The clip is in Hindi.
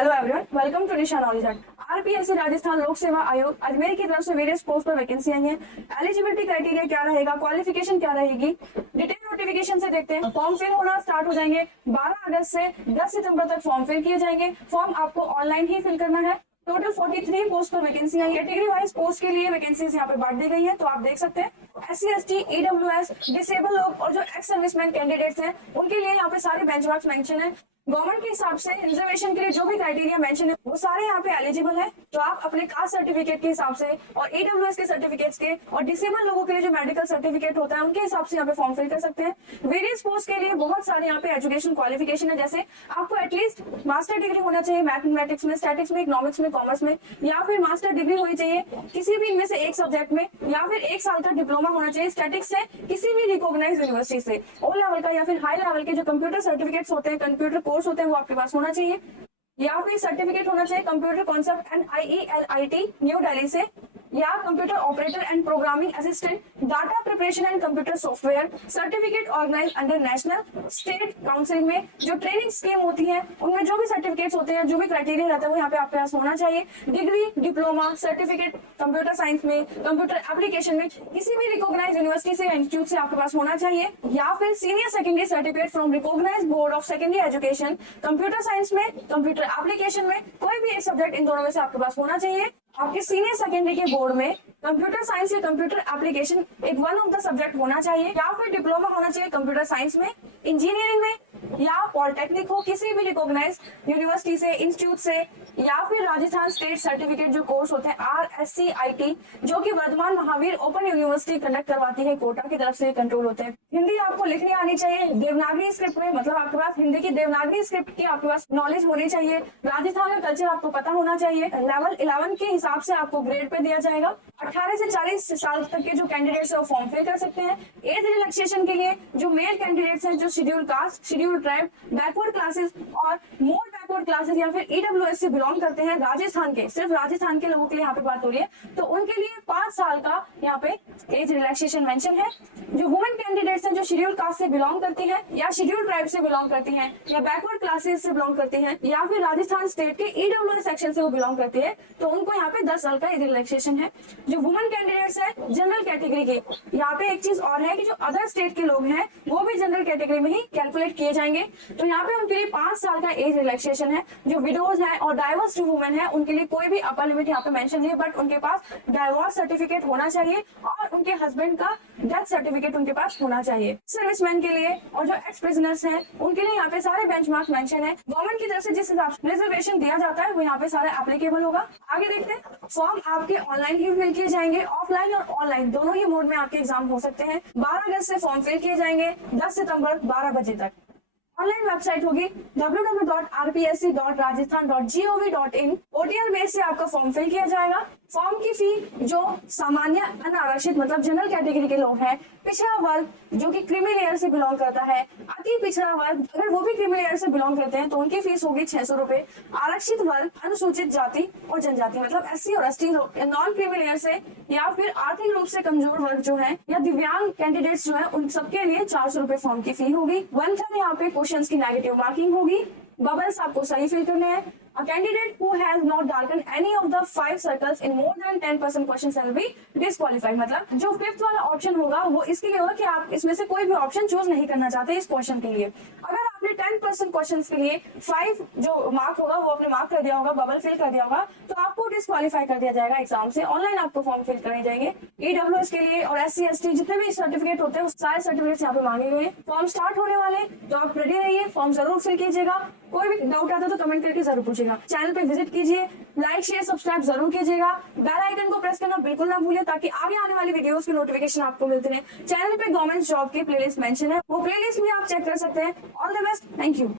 Hello everyone, welcome to Nisha knowledge hut. RPSC Rajasthan Lok Seva Aayog Ajmer की तरफ से वेरियस पोस्ट पर वैकेंसी आई है। एलिजिबिलिटी क्राइटेरिया क्या रहेगा, क्वालिफिकेशन क्या रहेगी, डिटेल नोटिफिकेशन से देखते हैं। फॉर्म फिल होना स्टार्ट हो जाएंगे 12 अगस्त से 10 सितंबर तक फॉर्म फिल किए जाएंगे। फॉर्म आपको ऑनलाइन ही फिल करना है। टोटल 43 पोस्ट पर वैकेंसी आई। कैटेगरी वाइज पोस्ट के लिए वैकेंसीज यहाँ पे बांट दी गई है, तो आप देख सकते हैं SC ST EWS डिसेबल लोग और जो एक्स सर्विसमैन कैंडिडेट्स हैं उनके लिए यहाँ पे सारे बेंचमार्क्स मेंशन है। गवर्नमेंट के हिसाब से रिजर्वेशन के लिए जो भी क्राइटेरिया मेंशन है वो सारे यहाँ पे एलिजिबल है। तो आप अपने कास्ट सर्टिफिकेट के हिसाब से और EWS के सर्टिफिकेट्स के और डिसेबल लोगों के लिए जो मेडिकल सर्टिफिकेट होता है उनके हिसाब से यहाँ पे फॉर्म फिल कर सकते हैं। वेरियस पोस्ट के लिए बहुत सारे यहाँ पे एजुकेशन क्वालिफिकेशन है, जैसे आपको एटलीस्ट मास्टर डिग्री होना चाहिए मैथमेटिक्स में, स्टैटिक्स में, इकोनॉमिक्स में, कॉमर्स में, या फिर मास्टर डिग्री होनी चाहिए किसी भी इनमें से एक सब्जेक्ट में, या फिर 1 साल का डिप्लोमा होना चाहिए स्टैटिक्स से किसी भी रिकॉग्नाइज्ड यूनिवर्सिटी से। ओ लेवल का या फिर हाई लेवल के जो कंप्यूटर सर्टिफिकेट्स होते हैं, कंप्यूटर कोर्स होते हैं, वो आपके पास होना चाहिए, या फिर सर्टिफिकेट होना चाहिए computer concept NIELIT New Delhi से, या computer operator and programming assistant, data preparation and computer software certificate organise under national state council में जो ट्रेनिंग स्कीम होती है उनमें जो भी सर्टिफिकेट्स होते हैं, जो भी क्राइटेरिया रहता है वो यहाँ पे आपके पास होना चाहिए। Degree, diploma, certificate computer science में, कंप्यूटर एप्लीकेशन में किसी भी रिकॉग्नाइज्ड यूनिवर्सिटी से, इंस्टीट्यूट से आपके पास होना चाहिए, या फिर senior secondary certificate from recognised board of secondary education computer science में, कंप्यूटर एप्लीकेशन में, कोई भी एक सब्जेक्ट इन दोनों में से आपके पास होना चाहिए। आपके सीनियर सेकेंडरी के बोर्ड में कंप्यूटर साइंस या कंप्यूटर एप्लीकेशन एक वन ऑफ द सब्जेक्ट होना चाहिए, या फिर डिप्लोमा होना चाहिए कंप्यूटर साइंस में, इंजीनियरिंग में, या पॉलिटेक्निक हो किसी भी रिकॉग्नाइज्ड यूनिवर्सिटी से, इंस्टीट्यूट से, या फिर राजस्थान स्टेट सर्टिफिकेट जो कोर्स होते हैं RSCIT जो कि Vardhman Mahaveer open university conduct करवाती है, कोटा की तरफ से कंट्रोल होते हैं। हिंदी आपको लिखनी आनी चाहिए देवनागरी स्क्रिप्ट में, मतलब आपके पास हिंदी की देवनागरी स्क्रिप्ट की आपके पास नॉलेज होनी चाहिए। राजस्थान का कल्चर आपको पता होना चाहिए। लेवल 11 के हिसाब से आपको ग्रेड पे दिया जाएगा। 18 से 40 साल तक के जो कैंडिडेट्स है वो फॉर्म फिल कर सकते हैं। एज रिलैक्सेशन के लिए जो मेल कैंडिडेट्स हैं, जो schedule caste, schedule tribe, backward classes और मोर बैकवर्ड क्लासेस या फिर EWS से बिलोंग करते हैं, राजस्थान के, सिर्फ राजस्थान के लोगों के लिए यहाँ पे बात हो रही है, तो उनके लिए 5 साल का यहाँ पे एज रिलैक्सेशन मेंशन है। जो वुमेन कैंडिडेट्स हैं जो शेड्यूल कास्ट से बिलोंग करती है, या शेड्यूल ट्राइब से बिलोंग करती है, या बैकवर्ड क्लासेस से बिलोंग करती है, या फिर राजस्थान स्टेट के EWS सेक्शन से वो बिलोंग करती है, तो उनको यहाँ पे 10 साल का एज रिलैक्सेशन है। जो वुमेन कैंडिडेट्स है जनरल कैटेगरी के, यहाँ पे एक चीज और है कि जो अदर स्टेट के लोग हैं वो भी जनरल कैटेगरी में ही कैलकुलेट किए जाएंगे, तो यहाँ पे उनके लिए 5 साल का एज रिलैक्सेशन है। जो विडोज है और डाइवोर्स वुमेन है उनके लिए कोई भी अपर लिमिट यहाँ पे मेंशन नहीं है, बट उनके पास डाइवोर्स सर्टिफिकेट होना चाहिए और उनके हस्बैंड का डेथ सर्टिफिकेट उनके पास होना चाहिए। सर्विसमैन के लिए और जो एक्स प्रिजनर्स हैं उनके लिए यहाँ पे सारे बेंचमार्क मेंशन है। गवर्नमेंट की तरफ से जिस हिसाब से रिजर्वेशन दिया जाता है वो यहाँ पे सारा एप्लीकेबल होगा। आगे देखते हैं, फॉर्म आपके ऑनलाइन ही फिल किए जाएंगे, ऑफलाइन और ऑनलाइन दोनों ही मोड में आपके एग्जाम हो सकते हैं। 12 अगस्त से फॉर्म फिल किए जाएंगे 10 सितंबर 12 बजे तक। ऑनलाइन वेबसाइट होगी www.rpsc.rajasthan.gov.in। OTR बेस से आपका फॉर्म फिल किया जाएगा। फॉर्म की फी जो सामान्य अनारक्षित मतलब जनरल कैटेगरी के लोग हैं, पिछड़ा वर्ग जो कि क्रीमी लेयर से बिलोंग करता है, अति पिछड़ा वर्ग अगर वो भी क्रीमी लेयर से बिलोंग करते हैं तो उनकी फीस होगी 600 रुपए। आरक्षित वर्ग अनुसूचित जाति और जनजाति मतलब SC और ST नॉन क्रीमी लेयर से, या फिर आर्थिक रूप से कमजोर वर्ग जो है या दिव्यांग कैंडिडेट्स जो है उन सबके लिए 400 रुपए फॉर्म की फी होगी। 1/3 यहाँ पे क्वेश्चंस की नेगेटिव मार्किंग होगी। बबल्स आपको सही फिल करने हैं। A candidate who has not darkened any of the 5 circles in more than 10% questions will be disqualified। मतलब जो 5th वाला ऑप्शन होगा वो इसके लिए होगा कि आप इसमें से कोई भी ऑप्शन चूज नहीं करना चाहते इस क्वेश्चन के लिए। अगर आपने 10% क्वेश्चंस के लिए 5 जो मार्क होगा वो आपने मार्क कर दिया होगा, बबल फिल कर दिया होगा, तो आपको डिस्क्वालीफाई कर दिया जाएगा एग्जाम से। ऑनलाइन आपको फॉर्म फिल करने जाएंगे। EWS के लिए और SC ST जितने भी सर्टिफिकेट होते हैं सारे सर्टिफिकेट यहाँ पे मांगे गए हैं। फॉर्म स्टार्ट होने वाले, तो आप रेडी रहिए, फॉर्म जरूर फिल कीजिएगा। कोई भी डाउट आता है तो कमेंट करके जरूर पूछिएगा। चैनल पे विजिट कीजिए, लाइक शेयर सब्सक्राइब जरूर कीजिएगा। बेल आइकन को प्रेस करना बिल्कुल ना भूलिए ताकि आगे आने वाली वीडियोस की नोटिफिकेशन आपको मिलते रहे। चैनल पे गवर्नमेंट जॉब की प्लेलिस्ट मेंशन है, वो प्लेलिस्ट भी आप चेक कर सकते हैं। All the best, thank you.